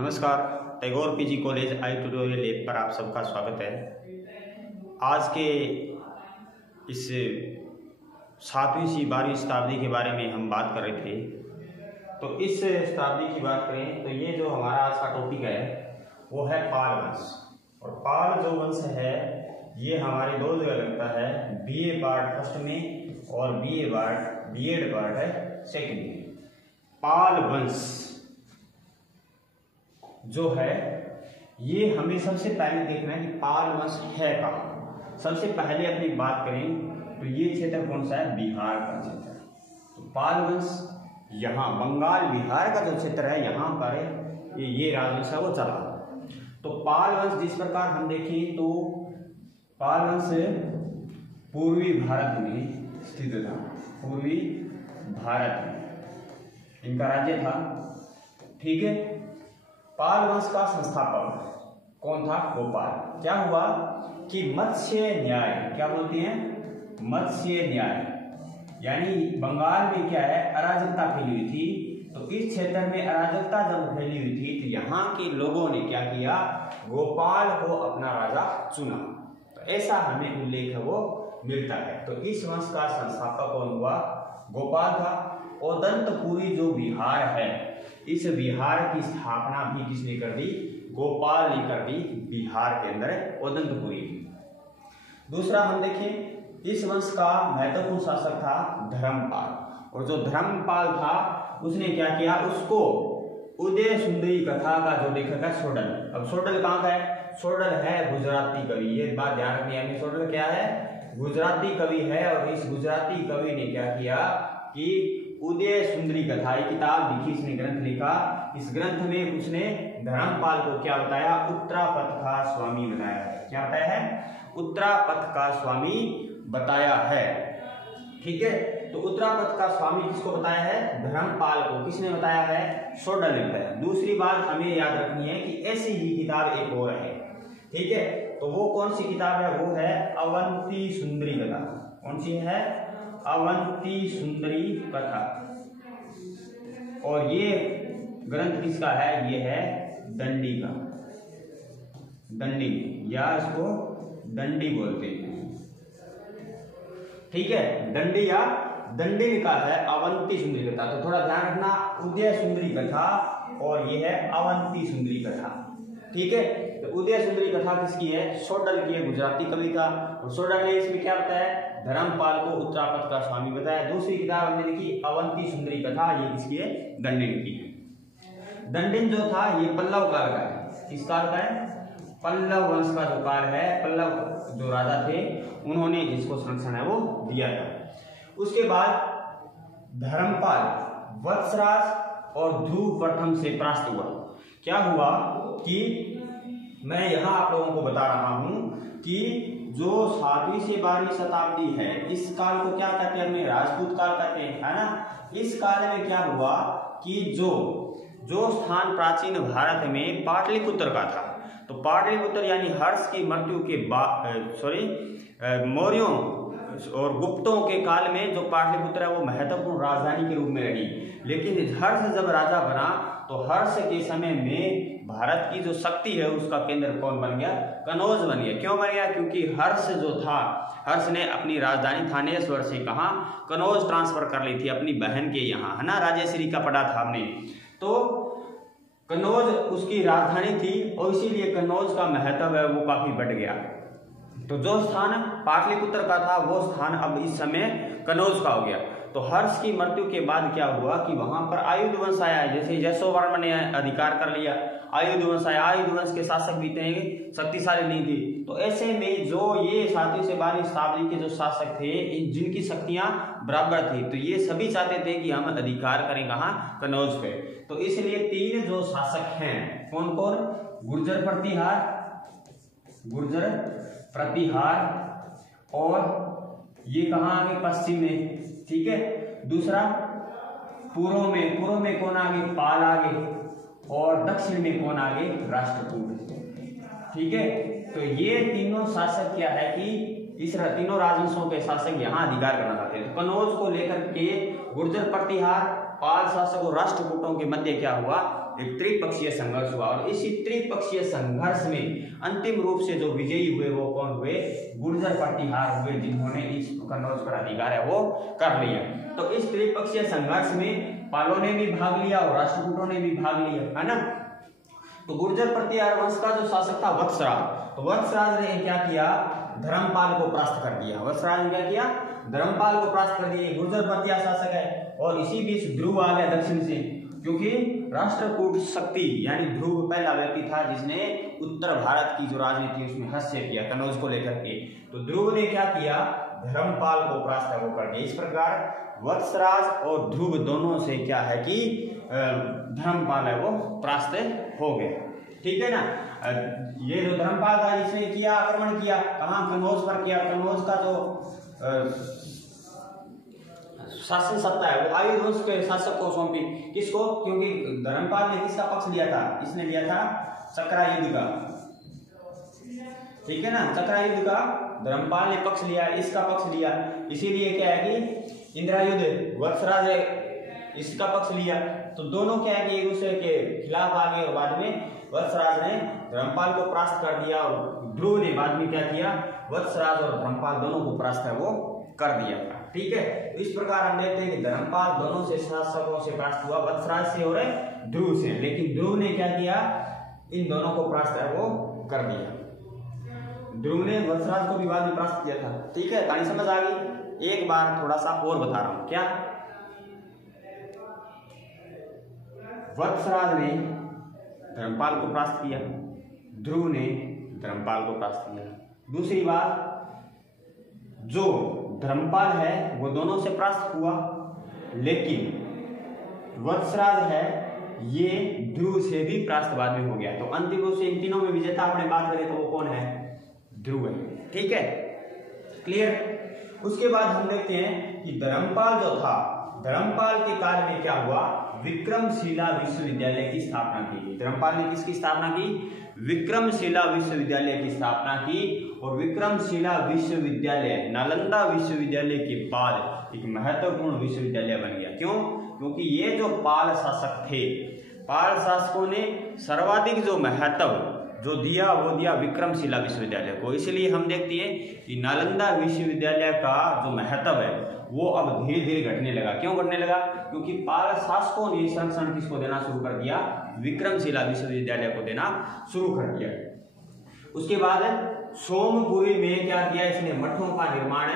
नमस्कार, Tagore PG college आई tutorial app पर आप सबका स्वागत है। आज के इस 7वीं से 12वीं शताब्दी के बारे में हम बात कर रहे थे। तो इस शताब्दी की बात करें तो ये जो हमारा आज का टॉपिक है वो है पाल वंश। और पाल जो वंश है ये हमारे दो जगह लगता है, बीए पार्ट फर्स्ट में और बीएड पार्ट है सेकंड में। पाल वंश जो है ये हमें सबसे पहले देखना है कि पाल वंश है कहाँ। सबसे पहले अपनी बात करें तो ये क्षेत्र कौन सा है, बिहार का क्षेत्र। तो पाल वंश यहाँ बंगाल बिहार का जो क्षेत्र है यहाँ पर ये राजवंश है वो चला। तो पाल वंश जिस प्रकार हम देखें तो पाल वंश पूर्वी भारत में स्थित था। पूर्वी भारत में इनका राज्य था, ठीक है। पाल वंश का संस्थापक कौन था, गोपाल। क्या हुआ कि मत्स्य न्याय, क्या बोलते हैं, मत्स्य न्याय, यानी बंगाल में क्या है अराजकता फैली हुई थी। तो इस क्षेत्र में अराजकता जब फैली हुई थी तो यहाँ के लोगों ने क्या किया, गोपाल को अपना राजा चुना। तो ऐसा हमें उल्लेख है वो मिलता है। तो इस वंश का संस्थापक कौन हुआ, गोपाल था। ओदंतपुरी जो बिहार है, इस बिहार की स्थापना भी किसने कर दी, गोपाल ने कर दी बिहार के अंदर, ओदंतपुरी। दूसरा हम देखें इस वंश का महत्वपूर्ण शासक था धर्मपाल। और जो धर्मपाल था उसने क्या किया, उसको उदय सुंदरी कथा का जो लेखक है सोडल। अब सोडल कहाँ का है, सोडल है गुजराती कवि। ये बात ध्यान रखनी है, सोडल क्या है, गुजराती कवि है। और इस गुजराती कवि ने क्या किया कि उदय सुंदरी कथा, ये किताब लिखी, इसने ग्रंथ लिखा। इस ग्रंथ में उसने धर्मपाल को क्या बताया, उत्तरापथ का स्वामी बनाया है। क्या बताया है, उत्तरापथ का स्वामी बताया है, ठीक है। तो उत्तरापथ का स्वामी किसको बताया है, धर्मपाल को। किसने बताया है, सोडल ने बताया। दूसरी बात हमें याद रखनी है कि ऐसी ही किताब एक और है, ठीक है। तो वो कौन सी किताब है, वो है अवंती सुंदरी कथा। कौन सी है, अवंती सुंदरी कथा। और ये ग्रंथ किसका है, ये है दंडी का। दंडी या इसको दंडी बोलते हैं, ठीक है। दंडी या दंडी का है अवंती सुंदरी कथा। तो थोड़ा ध्यान रखना, उदय सुंदरी कथा और ये है अवंती सुंदरी कथा, ठीक है। तो उदय सुंदरी कथा किसकी है, सोडल की है, गुजराती कवि का। और सोडल ने इसमें क्या बताया, धर्मपाल को उत्तरापथ का स्वामी बताया। दूसरी किताब हमने लिखी अवंती सुंदरी कथा, ये किसकी है, दंडिन की है। दंडिन जो था ये पल्लव काल का है। किस काल का है, पल्लव वंश का जो काल है। पल्लव जो राजा थे उन्होंने इसको संरक्षण है वो दिया था। उसके बाद धर्मपाल वत्सराज और ध्रुव प्रथम से परास्त हुआ। क्या हुआ कि मैं यहाँ आप लोगों को बता रहा हूं कि जो 7वीं से 12वीं शताब्दी है इस काल को क्या कहते हैं, हमें राजपूत काल कहते हैं, है ना। इस काल में क्या हुआ कि जो स्थान प्राचीन भारत में पाटलिपुत्र का था, तो पाटलिपुत्र यानी हर्ष की मृत्यु के बाद मौर्यों और गुप्तों के काल में जो पाटलिपुत्र है वो महत्वपूर्ण राजधानी के रूप में रही। लेकिन हर्ष जब राजा बना तो हर्ष के समय में भारत की जो शक्ति है उसका केंद्र कौन बन गया, कनौज बन गया। क्यों बन गया, क्योंकि हर्ष जो था, हर्ष ने अपनी राजधानी थानेश्वर से कहाँ, कनौज ट्रांसफर कर ली थी अपनी बहन के यहाँ, है ना। राजेश्वरी का पढ़ा था हमने। तो कनौज उसकी राजधानी थी और इसीलिए कनौज का महत्व है वो काफी बढ़ गया। तो जो स्थान पाटलिपुत्र का था वो स्थान अब इस समय कनौज का हो गया। तो हर्ष की मृत्यु के बाद क्या हुआ कि वहां पर आयुध वंश आया, जैसे यशोवर्मन ने अधिकार कर लिया, आयुध वंश आया। आयुध वंश के शासक भी थे, शक्तिशाली नहीं थी। तो ऐसे में जो ये 7वीं से 12वीं शताब्दी के जो शासक थे जिनकी शक्तियां बराबर थी, तो ये सभी चाहते थे कि हम अधिकार करें कहाँ, कनौज पे। तो इसलिए 3 जो शासक हैं, कौन कौन, गुर्जर प्रतिहार और ये कहाँ आगे, पश्चिम में, ठीक है। दूसरा पूर्व में कौन आगे, पाल आगे। और दक्षिण में कौन आगे, राष्ट्रकूट, ठीक है। तो ये तीनों शासक क्या है कि इस तीनों राजवंशों के शासक यहाँ अधिकार करना चाहते हैं। तो कनौज को लेकर के गुर्जर प्रतिहार, पाल शासक और राष्ट्रकूटों के मध्य क्या हुआ, एक त्रिपक्षीय संघर्ष हुआ और इसी त्रिपक्षीय संघर्ष में अंतिम रूप से जो विजयी हुए वो कौन हुए? गुर्जर प्रतिहार हुए, जिन्होंने इस कन्नौज पर अधिकार है वो कर लिया। तो इस त्रिपक्षीय संघर्ष में पालों ने भी भाग लिया और राष्ट्रकूटों ने भी भाग लिया, है ना। तो गुर्जर प्रतिहार वंश का जो शासक था वत्सराज, तो वत्सराज ने क्या किया? धर्मपाल को परास्त कर दिया। वत्सराज ने क्या किया? धर्मपाल को परास्त कर दिया। गुर्जर प्रतिहार शासक है और इसी बीच ध्रुव आ गया दक्षिण से, क्योंकि राष्ट्रकूट शक्ति यानी ध्रुव पहला व्यक्ति था जिसने उत्तर भारत की जो राजनीति उसमें हस्तक्षेप किया कन्नौज को लेकर के। तो ध्रुव ने क्या किया? धर्मपाल को परास्त वो कर दिया। इस प्रकार वत्सराज और ध्रुव दोनों से क्या है कि धर्मपाल है वो परास्त हो गए, ठीक है ना। ये जो धर्मपाल था इसने किया आक्रमण किया, कहाँ? कन्नौज पर किया। कन्नौज का जो शासन सत्ता है वो आयुध वंश के शासक को सौंपी। किसको? क्योंकि धर्मपाल ने किसका पक्ष लिया था? इसने लिया था चक्रा युद्ध का, ठीक है ना। चक्रा युद्ध का धर्मपाल ने पक्ष लिया, इसका पक्ष लिया। इसीलिए क्या है कि इंदिरा युद्ध वत्सराज इसका पक्ष लिया। तो दोनों क्या है कि एक दूसरे के खिलाफ आ गए और बाद में वत्सराज ने धर्मपाल को परास्त कर दिया और ध्रुव ने बाद में क्या किया? वत्सराज और धर्मपाल दोनों को परास्त है वो कर दिया था, ठीक है। इस प्रकार हम देखते हैं कि धर्मपाल दोनों से शासकों से परास्त हुआ, वत्सराज से और ध्रुव से। लेकिन ध्रुव ने क्या किया? इन दोनों को परास्त है वो कर दिया। ध्रुव ने वत्सराज को भी बाद में परास्त किया था, ठीक है। कहानी समझ आ गई? एक बार थोड़ा सा और बता रहा हूं। क्या? वत्सराज ने धर्मपाल को परास्त किया, ध्रुव ने धर्मपाल को परास्त किया। दूसरी बात, जो धर्मपाल है वो दोनों से परास्त हुआ, लेकिन वत्सराज है ये ध्रुव से भी परास्त बाद में हो गया। तो अंतिम रूप से इन तीनों में विजेता अपने बात करें तो वो कौन है? ध्रुव है, ठीक है। क्लियर? उसके बाद हम देखते हैं कि धर्मपाल जो था, धर्मपाल के काल में क्या हुआ? विक्रमशिला विश्वविद्यालय की स्थापना की गई। धर्मपाल ने किसकी स्थापना की? विक्रमशिला विश्वविद्यालय की स्थापना की। और विक्रमशिला विश्वविद्यालय नालंदा विश्वविद्यालय के बाद एक महत्वपूर्ण विश्वविद्यालय बन गया। क्यों? क्योंकि ये जो पाल शासक थे, पाल शासकों ने सर्वाधिक जो महत्व जो दिया वो दिया विक्रमशिला विश्वविद्यालय को। इसलिए हम देखते हैं कि नालंदा विश्वविद्यालय का जो महत्व है वो अब धीरे धीरे घटने लगा। क्यों घटने लगा? क्योंकि पाल शासकों ने संरक्षण किसको देना शुरू कर दिया? विक्रमशिला विश्वविद्यालय को देना शुरू कर दिया। उसके बाद सोमपुरी में क्या किया? इसने मठों का निर्माण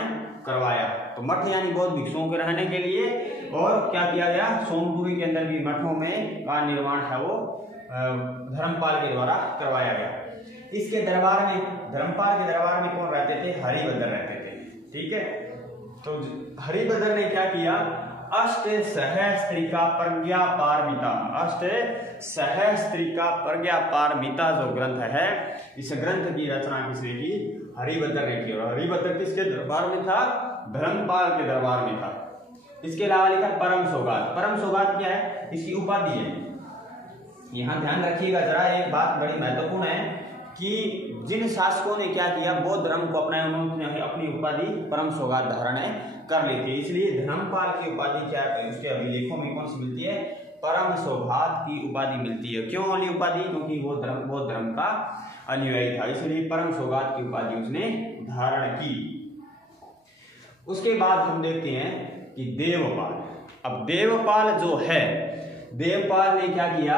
करवाया। तो मठ यानी बौद्ध भिक्षुओं के रहने के लिए, और क्या किया गया? सोमपुरी के अंदर भी मठों में का निर्माण है वो धर्मपाल के द्वारा करवाया गया। इसके दरबार में, धर्मपाल के दरबार में कौन रहते थे? हरिभद्र रहते थे, ठीक है। तो हरिभद्र ने क्या किया? अष्ट सहस्त्रिका प्रज्ञा पारमिता, अष्ट सहस्त्रिका प्रज्ञा पारमिता जो ग्रंथ है, इस ग्रंथ की रचना किसने की? हरिभद्र ने की। और हरिभद्र किसके दरबार में था? धर्मपाल के दरबार में था। इसके अलावा लिखा परम सौगात। परम सौगात क्या है? इसकी उपाधि है। यहाँ ध्यान रखिएगा जरा, एक बात बड़ी महत्वपूर्ण है कि जिन शासकों ने क्या किया? बौद्ध धर्म को अपनाया, उन्होंने अपनी उपाधि परम सौगात धारण कर ली थी। इसलिए धर्मपाल की उपाधि क्या है? उसके अभिलेखों में कौन सी मिलती है? परम सौगात की उपाधि मिलती है। क्यों वाली उपाधि? क्योंकि वो बौद्ध धर्म का अनुयायी था, इसलिए परम सौगात की उपाधि उसने धारण की। उसके बाद हम देखते हैं कि देवपाल। अब देवपाल जो है, देवपाल ने क्या किया?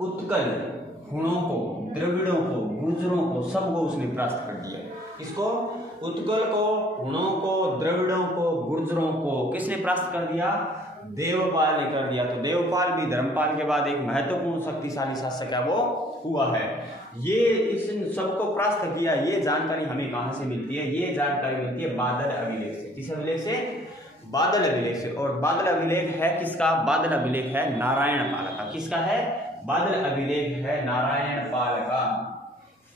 उत्कल हुणों को, द्रविड़ों को, गुर्जरों को, सबको उसने परास्त कर दिया। इसको उत्कल को, हुणों को, द्रविड़ों को, गुर्जरों को किसने परास्त कर दिया? देवपाल ने कर दिया। तो देवपाल भी धर्मपाल के बाद एक महत्वपूर्ण शक्तिशाली शासक है वो हुआ है। ये इस सबको परास्त किया, ये जानकारी हमें कहां से मिलती है? ये जानकारी मिलती है बादल अभिलेख से। किस अभिलेख से? बादल अभिलेख से। और बादल अभिलेख है किसका? बादल अभिलेख है नारायण पाल का। किसका है? बादल अभिलेख है नारायण पाल का।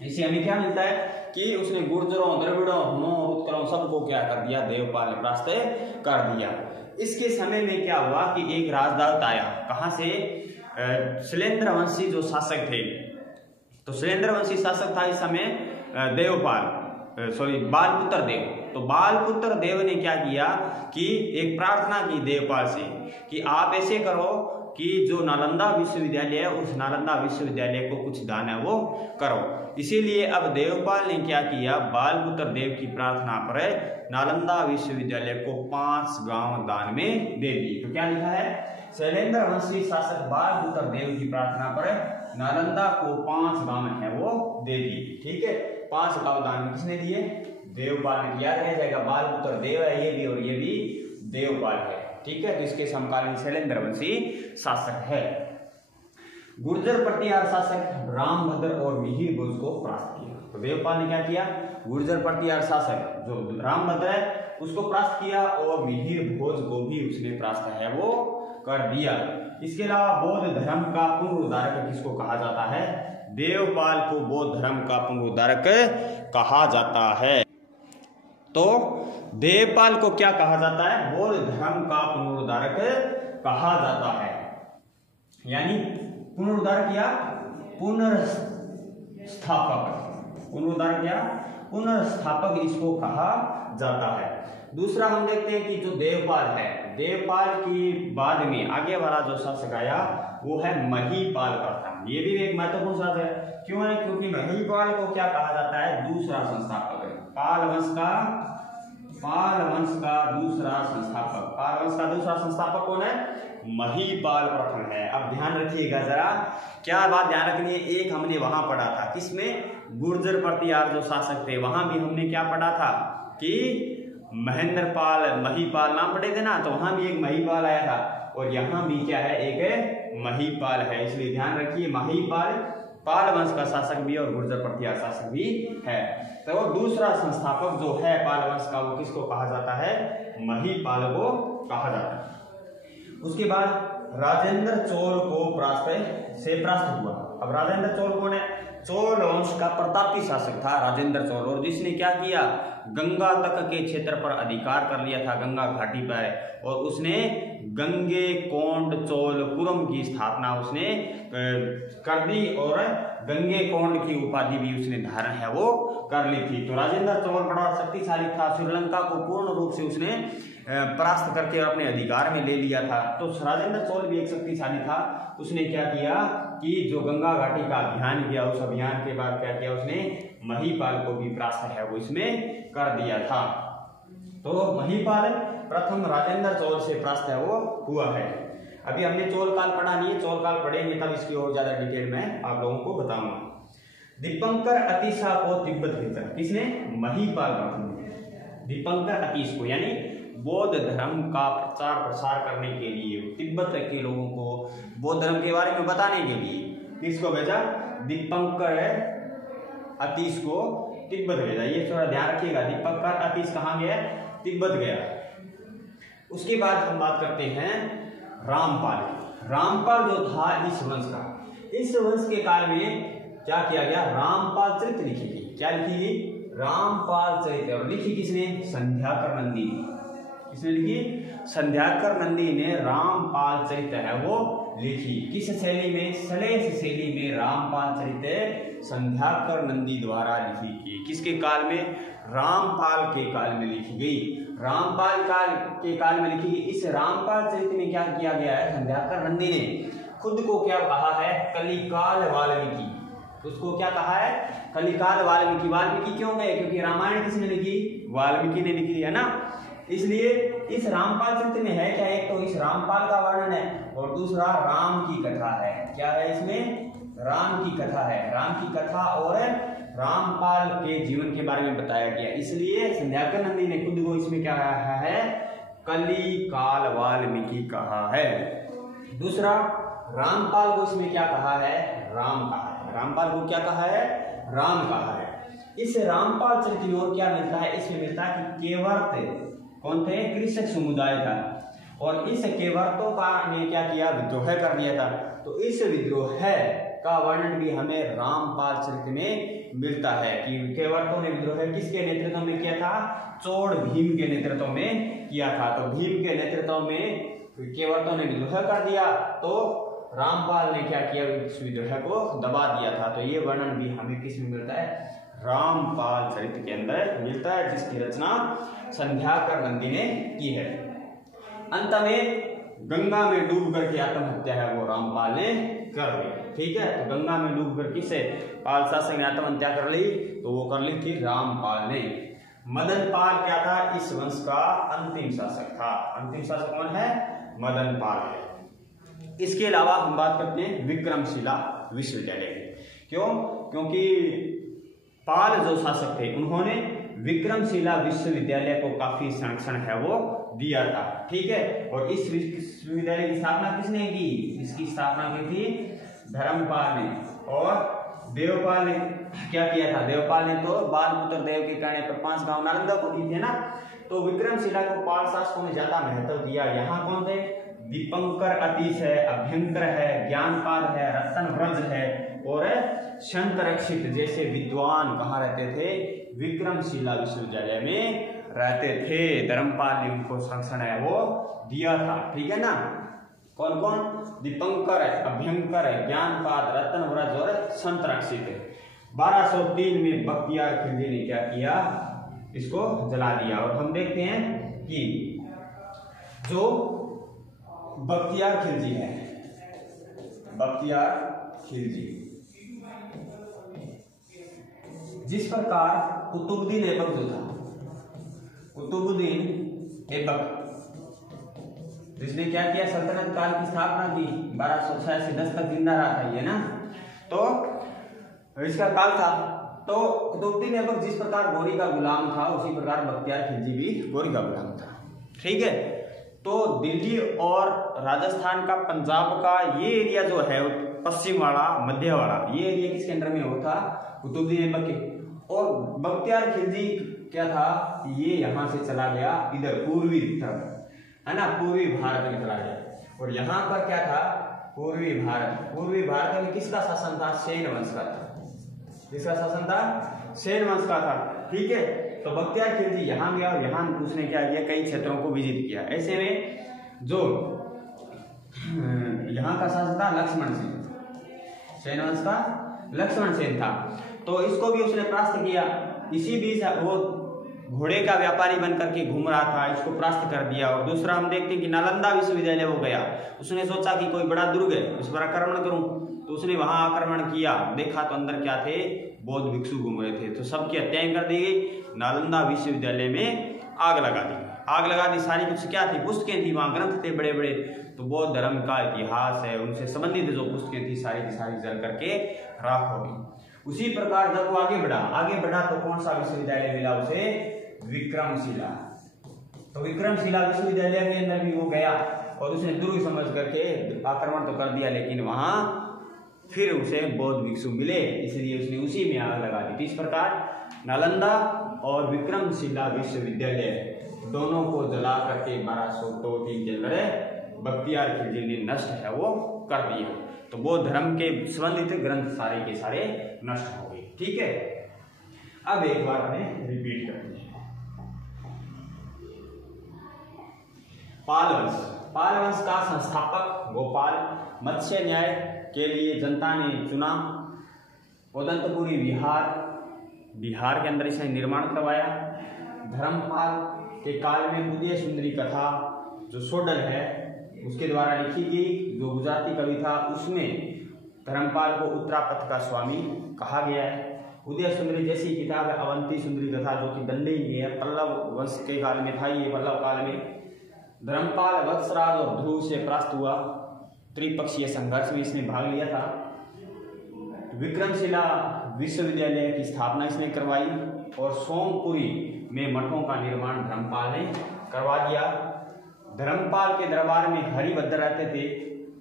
इससे हमें क्या मिलता है कि उसने गुर्जरों, द्रविड़ों, हुणों, उत्कलों सबको क्या कर दिया? देवपाल ने परास्त कर दिया। इसके समय में क्या हुआ कि एक राजदूत आया। कहां से? शैलेंद्र वंशी जो शासक थे। तो शैलेंद्र वंशी शासक था इस समय देवपाल, बालपुत्र देव। तो बालपुत्र देव ने क्या किया कि एक प्रार्थना की देवपाल से कि आप ऐसे करो कि जो नालंदा विश्वविद्यालय है उस नालंदा विश्वविद्यालय को कुछ दान है वो करो। इसीलिए अब देवपाल ने क्या किया, बालपुत्र देव की प्रार्थना पर नालंदा विश्वविद्यालय को 5 गांव दान में दे दी। तो क्या लिखा है, शैलेंद्र वंशी शासक बालपुत्र देव की प्रार्थना पर नालंदा को 5 गांव है वो दे दिए। ठीक है, 5 गांव दान में किसने दिए, देवपाल ने दिया। रह जाएगा बालपुत्र देव है ये भी और ये भी देवपाल है। ठीक है, तो इसके समकालीन शैलेंद्र वंशी शासक है। गुर्जर प्रतिहार शासक रामभद्र और मिहिर भोज को परास्त किया। तो देवपाल ने क्या किया, गुर्जर प्रतिहार शासक जो रामभद्र है उसको परास्त किया और मिहिर भोज को भी उसने परास्त है वो कर दिया। इसके अलावा बौद्ध धर्म का पुनरुद्धारक किसको कहा जाता है, देवपाल को बौद्ध धर्म का पुनरुद्धारक कहा जाता है। तो देवपाल को क्या कहा जाता है, बौद्ध धर्म का पुनरुद्धारक कहा जाता है। यानी पुनरुद्धारक या पुनर्स्थापक, पुनरुद्धारक या पुनर्स्थापक इसको कहा जाता है। दूसरा हम देखते हैं कि जो देवपाल है, देवपाल की बाद में आगे वाला जो शासक आया वो है महिपाल प्रथम। ये भी एक महत्वपूर्ण शासक है। क्यों है, क्योंकि महिपाल को क्या कहा जाता है, दूसरा संस्थापक। पाल वंश का दूसरा संस्थापक, पाल वंश का दूसरा संस्थापक कौन है, महिपाल प्रथम है। अब ध्यान रखिएगा जरा, क्या बात ध्यान रखनी है, एक हमने वहां पढ़ा था किसमें, गुर्जर प्रतिहार जो शासक थे वहां भी हमने क्या पढ़ा था कि महेंद्रपाल महिपाल नाम पढ़े थे ना, तो वहां भी एक महिपाल आया था और यहाँ भी क्या है, एक महिपाल है। इसलिए ध्यान रखिए महिपाल पाल वंश का शासक भी और गुर्जर प्रतिहार शासक भी है। तो दूसरा संस्थापक जो है पाल वंश का वो किसको कहा जाता है, महिपाल को कहा जाता है। उसके बाद राजेंद्र चोल को परास्त हुआ। अब राजेंद्र चोल कौन है, चोल वंश का प्रतापी शासक था राजेंद्र चोल, और जिसने क्या किया, गंगा तक के क्षेत्र पर अधिकार कर लिया था, गंगा घाटी पर, और उसने गंगे कोंड चोलपुरम की स्थापना उसने कर दी और गंगे कोंड की उपाधि भी उसने धारण है वो कर ली थी। तो राजेंद्र चोल बड़ा शक्तिशाली था, श्रीलंका को पूर्ण रूप से उसने परास्त करके अपने अधिकार में ले लिया था। तो राजेंद्र चोल भी एक शक्तिशाली था। उसने क्या किया कि जो गंगा घाटी का अभियान किया, उस अभियान के बाद क्या किया, उसने महिपाल को भी परास्त है वो इसमें कर दिया था। तो महिपाल प्रथम राजेंद्र चोल से परास्त है वो हुआ है। अभी हमने चोल काल पढ़ा नहीं है, चोल काल पढ़ेंगे तब इसकी और ज्यादा डिटेल में आप लोगों को बताऊंगा। दीपंकर अतीशा को तिब्बत भेजा, किसने, महिपाल प्रथम ने दीपंकर अतीश को, यानी बौद्ध धर्म का प्रचार प्रसार करने के लिए, तिब्बत के लोगों को बौद्ध धर्म के बारे में बताने के लिए किसको भेजा, दीपंकर अतीश को तिब्बत भेजा। ये थोड़ा ध्यान रखिएगा, दीपंकर अतीश कहाँ गया, तिब्बत गया। उसके बाद हम बात करते हैं रामपाल। रामपाल जो था इस वंश का, इस वंश के काल में क्या किया गया, रामपाल चरित्र लिखी गई। क्या लिखी गई, रामपाल चरित्र, और लिखी किसने, संध्याकर नंदी। किसने लिखी, संध्याकर नंदी ने रामपाल चरित्र है वो लिखी। किस शैली में, सलेश शैली में रामपाल चरित्र संध्याकर नंदी द्वारा लिखी गई। किसके काल में, रामपाल के काल में लिखी गई, रामपाल काल के काल में लिखी गई। इस रामपाल चरित्र में क्या किया गया है, संध्याकर नंदी ने खुद को क्या कहा है, कलिकाल वाल्मीकि। उसको क्या कहा है, कलिकाल वाल्मीकि। वाल्मीकि क्यों गए, क्योंकि रामायण किसने लिखी, वाल्मीकि ने लिखी है ना। इसलिए इस रामपाल चरित्र में है क्या, एक तो इस रामपाल का वर्णन है और दूसरा राम की कथा है। क्या है इसमें, राम की कथा है, राम की कथा और रामपाल के जीवन के बारे में बताया गया। इसलिए संध्याकर नंदी ने खुद को इसमें क्या कहा है, कलिकाल वाल्मीकि कहा है। दूसरा, रामपाल को इसमें क्या कहा है, राम कहा है। रामपाल को क्या कहा है, राम कहा है। इस रामपाल चरित्र में और क्या मिलता है, इसमें मिलता है कि केवर्त कौन थे, कृषक समुदाय था, और इस केवर्तों का ने क्या किया, विद्रोह कर दिया था। तो इस विद्रोह का वर्णन भी हमें रामपाल चरित्र में मिलता है कि केवर्तों ने विद्रोह किसके नेतृत्व में किया था, चोड़ भीम के नेतृत्व में किया था। तो भीम के नेतृत्व में केवर्तों ने विद्रोह कर दिया, तो रामपाल ने क्या किया, इस विद्रोह को दबा दिया था। तो ये वर्णन भी हमें किस में मिलता है, रामपाल चरित्र के अंदर मिलता है, जिसकी रचना संध्याकर नंदी ने की है। अंत में गंगा में डूब करके आत्महत्या है वो रामपाल ने कर ली। ठीक है, तो गंगा में डूब कर किसे पाल शासक ने आत्महत्या कर ली, तो वो कर ली थी रामपाल ने। मदनपाल क्या था, इस वंश का अंतिम शासक था। अंतिम शासक कौन है, मदनपाल है। इसके अलावा हम बात करते हैं विक्रमशिला विश्वविद्यालय की। क्यों, क्योंकि पाल जो शासक थे उन्होंने विक्रमशिला विश्वविद्यालय को काफी संरक्षण है वो दिया था। ठीक है, और इस विश्वविद्यालय की स्थापना किसने की, इसकी स्थापना की थी धर्मपाल ने। और देवपाल ने क्या किया था, देवपाल ने तो बालपुत्र देव के कहने पर 5 गांव नालंदा को दी थे ना। तो विक्रमशिला को पाल शासकों ने ज्यादा महत्व दिया। यहाँ कौन थे, दीपंकर अतीश है, अभ्यंकर है, ज्ञानपाद है, रतनव्रज है और संत रक्षित जैसे विद्वान कहाँ रहते थे, विक्रमशिला विश्वविद्यालय में रहते थे। धर्मपाल ने उनको संरक्षण है वो दिया था। ठीक है ना, कौन कौन, दीपंकर है, अभ्यंकर है, ज्ञानपाद, रतनव्रज और संत रक्षित है। 1203 में बख्तियार खिलजी ने क्या किया, इसको जला दिया। और हम देखते हैं कि जो बख्तियार खिलजी है, बख्तियार खिलजी जिस प्रकार कुतुबुद्दीन ऐबक जो था, कुतुबुद्दीन ऐबक जिसने क्या किया, सल्तनत काल की स्थापना की, 1286 से 10 तक जिंदा रहा था ये ना, तो इसका काल था। तो कुतुबुद्दीन ऐबक जिस प्रकार गौरी का गुलाम था, उसी प्रकार बख्तियार खिलजी भी गौरी का गुलाम था। ठीक है, तो दिल्ली और राजस्थान का, पंजाब का ये एरिया जो है पश्चिम वाला, मध्य वाला, ये एरिया किसके अंदर में होता, कुतुबुद्दीन ऐबक के। और बख्तियार खिलजी क्या था, ये यहाँ से चला गया इधर पूर्वी तरफ, है ना, पूर्वी भारत में चला गया। और यहाँ पर क्या था, पूर्वी भारत, पूर्वी भारत में किसका शासन था, सेन वंश का था। किसका शासन था, सेन वंश का था। ठीक है, तो बख्तियार खिलजी यहाँ गया और यहाँ उसने क्या किया, कई क्षेत्रों को विजिट किया। ऐसे में जो यहाँ का शासक था लक्ष्मण सेन, सेन वंश का लक्ष्मण सेन था, तो इसको भी उसने परास्त किया। इसी बीच वो घोड़े का व्यापारी बनकर के घूम रहा था, इसको परास्त कर दिया। और दूसरा हम देखते हैं कि नालंदा विश्वविद्यालय वो गया, उसने सोचा कि कोई बड़ा दुर्ग है, उस पर आक्रमण करूं, तो उसने वहां आक्रमण किया। देखा तो अंदर क्या थे, बौद्ध भिक्षु घूम रहे थे, तो सबकी हत्याएं कर दी गई। नालंदा विश्वविद्यालय में आग लगा दी, आग लगा दी। सारी कुछ क्या थी, पुस्तकें थी, वहां ग्रंथ थे बड़े बड़े, तो बौद्ध धर्म का इतिहास है, उनसे संबंधित जो पुस्तकें थी सारी की सारी जल करके राख हो गई। उसी प्रकार जब वो आगे बढ़ा तो कौन सा विश्वविद्यालय मिला उसे, विक्रमशिला। तो विक्रमशिला विश्वविद्यालय के अंदर भी वो गया और उसने दुर्ग समझ करके आक्रमण तो कर दिया, लेकिन वहां फिर उसे बौद्ध भिक्षु मिले, इसलिए उसने उसी में आग लगा दी। इस प्रकार नालंदा और विक्रमशिला विश्वविद्यालय दोनों को जला करके 1203 के अंदर बख्तियार खिलजी ने नष्ट है वो कर दिया। तो बौद्ध धर्म के संबंधित ग्रंथ सारे के सारे नष्ट हो गए। ठीक है, अब एक बार हमें रिपीट करते हैं। पाल वंश, पाल वंश का संस्थापक गोपाल, मत्स्य न्याय के लिए जनता ने चुना। उदंतपुरी बिहार के अंदर इसने निर्माण करवाया। धर्मपाल के काल में उदय सुंदरी कथा जो सोडल है उसके द्वारा लिखी गई, जो गुजराती कवि था, उसमें धर्मपाल को उत्तरापथ का स्वामी कहा गया है। उदय सुंदरी जैसी किताब है अवंती सुंदरी कथा, जो कि दंडी है, पल्लव वंश के काल में था ये, पल्लव काल में। धर्मपाल वत्सराज और ध्रुव से परास्त हुआ, त्रिपक्षीय संघर्ष में इसने भाग लिया था। विक्रमशिला विश्वविद्यालय की स्थापना इसने करवाई और सोमपुरी में मठों का निर्माण धर्मपाल ने करवा दिया। धर्मपाल के दरबार में हरिभद्र रहते थे,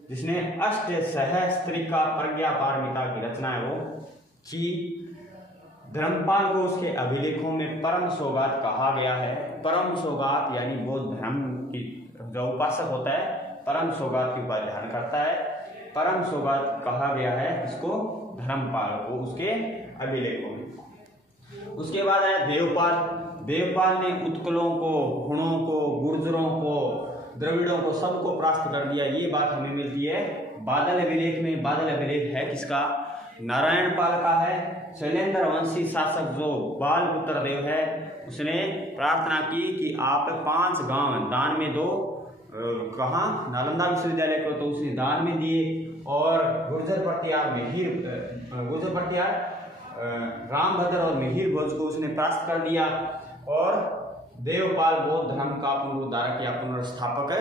जिसने अष्ट सहस्त्रिका प्रज्ञा पारमिता की रचना है वो की। धर्मपाल को उसके अभिलेखों में परम सौगात कहा गया है। परम सौगात यानी बौद्ध धर्म की जो उपासक होता है परम सौगात की उपाधि धारण करता है, परम सौगात कहा गया है इसको धर्मपाल को उसके अभिलेखों में। उसके बाद आया देवपाल। देवपाल ने उत्कलों को, हुणों को, गुर्जरों को, द्रविड़ों को सबको परास्त कर दिया। ये बात हमें मिलती है बादल अभिलेख में। बादल अभिलेख है किसका, नारायण पाल का है। शैलेंद्र वंशी शासक जो बालपुत्र देव है उसने प्रार्थना की कि आप 5 गांव दान में दो। कहाँ? नालंदा विश्वविद्यालय को तो उसने दान में दिए। और गुर्जर पटियार रामभद्र और मिहिर भोज को उसने परास्त कर दिया। और देवपाल बौद्ध धर्म का पुनरुद्धारक या पुनर्स्थापक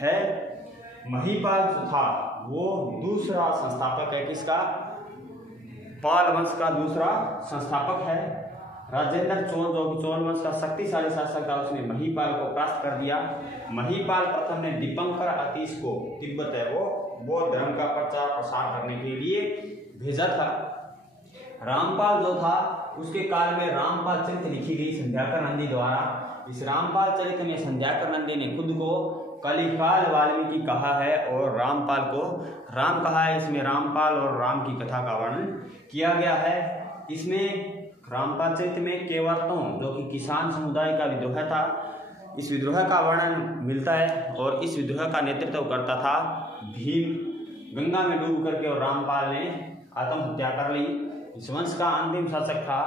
है। महिपाल जो था वो दूसरा संस्थापक है। किसका? पाल वंश का दूसरा संस्थापक है। राजेंद्र चोल जो चोल वंश का शक्तिशाली शासक था उसने महिपाल को परास्त कर दिया। महिपाल प्रथम ने दीपंकर अतीश को तिब्बत है वो बौद्ध धर्म का प्रचार प्रसार करने के लिए भेजा था। रामपाल जो था उसके काल में रामपाल चरित लिखी गई संध्याकर नंदी द्वारा। इस रामपाल चरित में संध्याकर नंदी ने खुद को कलिकाल वाल्मीकि कहा है और रामपाल को राम कहा है। इसमें रामपाल और राम की कथा का वर्णन किया गया है। इसमें रामपाल चरित में केवर्तों जो कि किसान समुदाय का विद्रोह था, इस विद्रोह का वर्णन मिलता है। और इस विद्रोह का नेतृत्व करता था भीम। गंगा में डूब करके और रामपाल ने आत्महत्या कर ली। इस वंश का अंतिम शासक था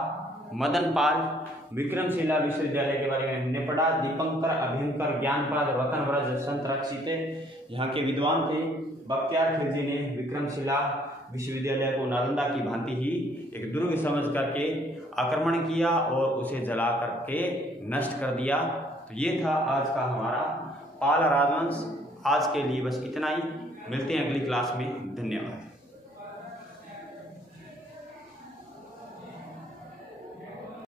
मदनपाल। विक्रमशिला विश्वविद्यालय के बारे में हमने पढ़ा। दीपंकर, अभियंकर, ज्ञानपाल, रतनव्रज, संत रक्षित यहाँ के विद्वान थे। बख्तियार खिलजी ने विक्रमशिला विश्वविद्यालय को नालंदा की भांति ही एक दुर्ग समझ करके आक्रमण किया और उसे जला करके नष्ट कर दिया। तो ये था आज का हमारा पाल राजवंश। आज के लिए बस इतना ही। मिलते हैं अगली क्लास में। धन्यवाद।